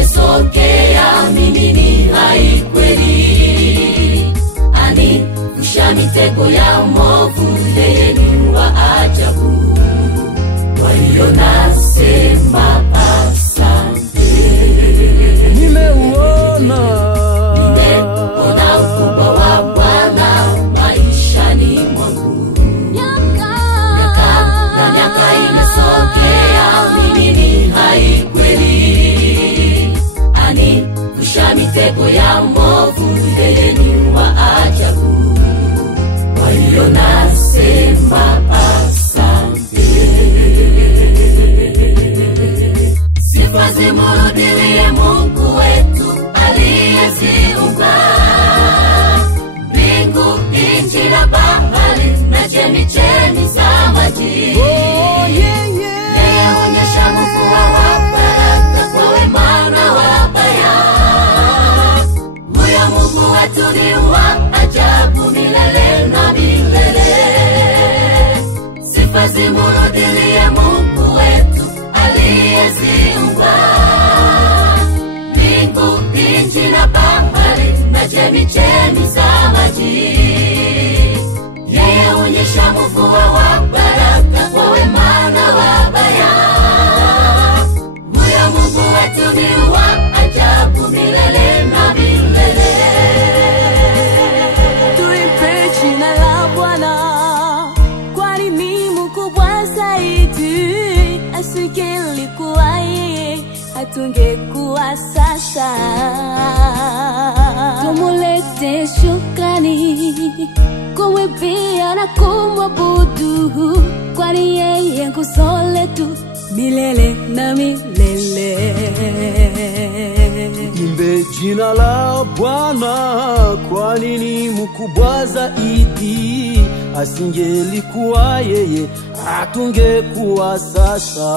imesokea, mimi ni hai kweli. Ani kusha mitego ya mwovu, yeye ni wa ajabu. Kwa hiyo nasema asante. Nimeona ukubwa wa Bwana maishani mwangu. Miaka imesokea, mimi ni hai kweli. Ani kusha mitego ya mwovu, yeye ni wa ajabu. Kwa hiyo nasema asante. Sifa zimurudilie Mungu wetu aliyeziumba mbingu, nchi na bahari na chemichemi za maji. Yeye hunyesha mvua wa baraka kwa wema na wabaya. Huyo Mungu wetu ni wa ajabu milele na milele. Sifa zimurudilie Mungu wetu aliyeziumba mbingu, nchi na bahari na chemichemi za maji. Yeye hunyesha mvua wa baraka kwa wema na wabaya. Huyo Mungu wetu ni wa ajabu milele na milele. Tuimpe jina la Bwana, kwani ni mkubwa zaidi. Asingelikuwa yeye, hatungekuwa sasa. Tumulete shukrani, kumwimbia na kumwabudu, kwani yeye nguzo letu milele na milele. Imbe jina la Bwana, kwani ni mkubwa zaidi. Asingelikuwa yeye, hatungekuwa sasa.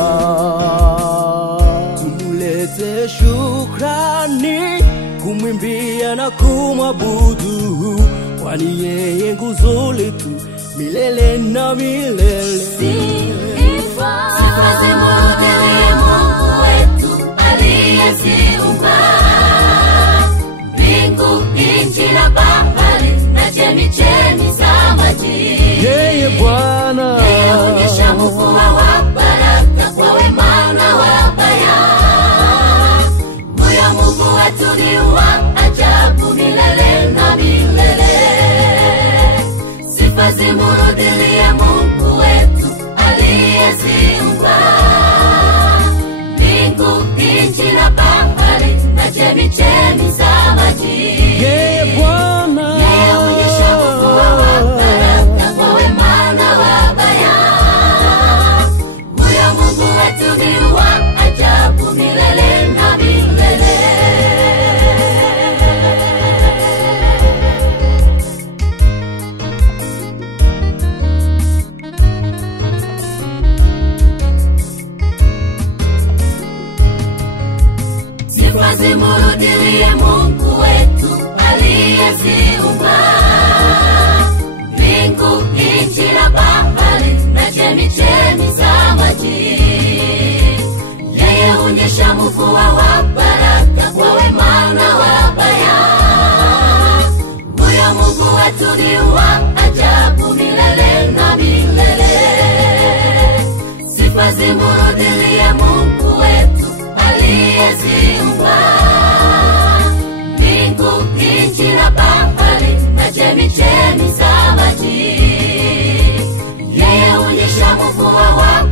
Tumulete shukrani, kumwimbia na kumwabudu, kwani yeye nguzo letu milele na milele. Sifa zimurudilie Mungu wetu aliyeziumba mbingu, nchi na bahari na chemichemi za maji. Yeye Bwana, yeye hunyesha mvua wa baraka kwa wema na wabaya. Huyo Mungu wetu ni wa ajabu milele na milele. Sifa zimurudilie Mungu wetu aliyeziumba mbingu, nchi na bahari na chemichemi za maji. yeye Bwana, yeye hunyesha mvua wa baraka kwa wema na wabaya. Huyo Mungu wetu ni wa ajabu milele na milele. Sifa zimurudilie Mungu wetu aliyeziumba mbingu, nchi na bahari na chemichemi za maji. Yeye hunyesha mvua wa baraka kwa wema na wabaya. Huyo Mungu wetu ni wa ajabu milele na milele. Sifa zimurudilie Mungu wetu aliyeziumba mbingu, nchi na bahari na chemichemi za maji. Yeye hunyesha mvua wa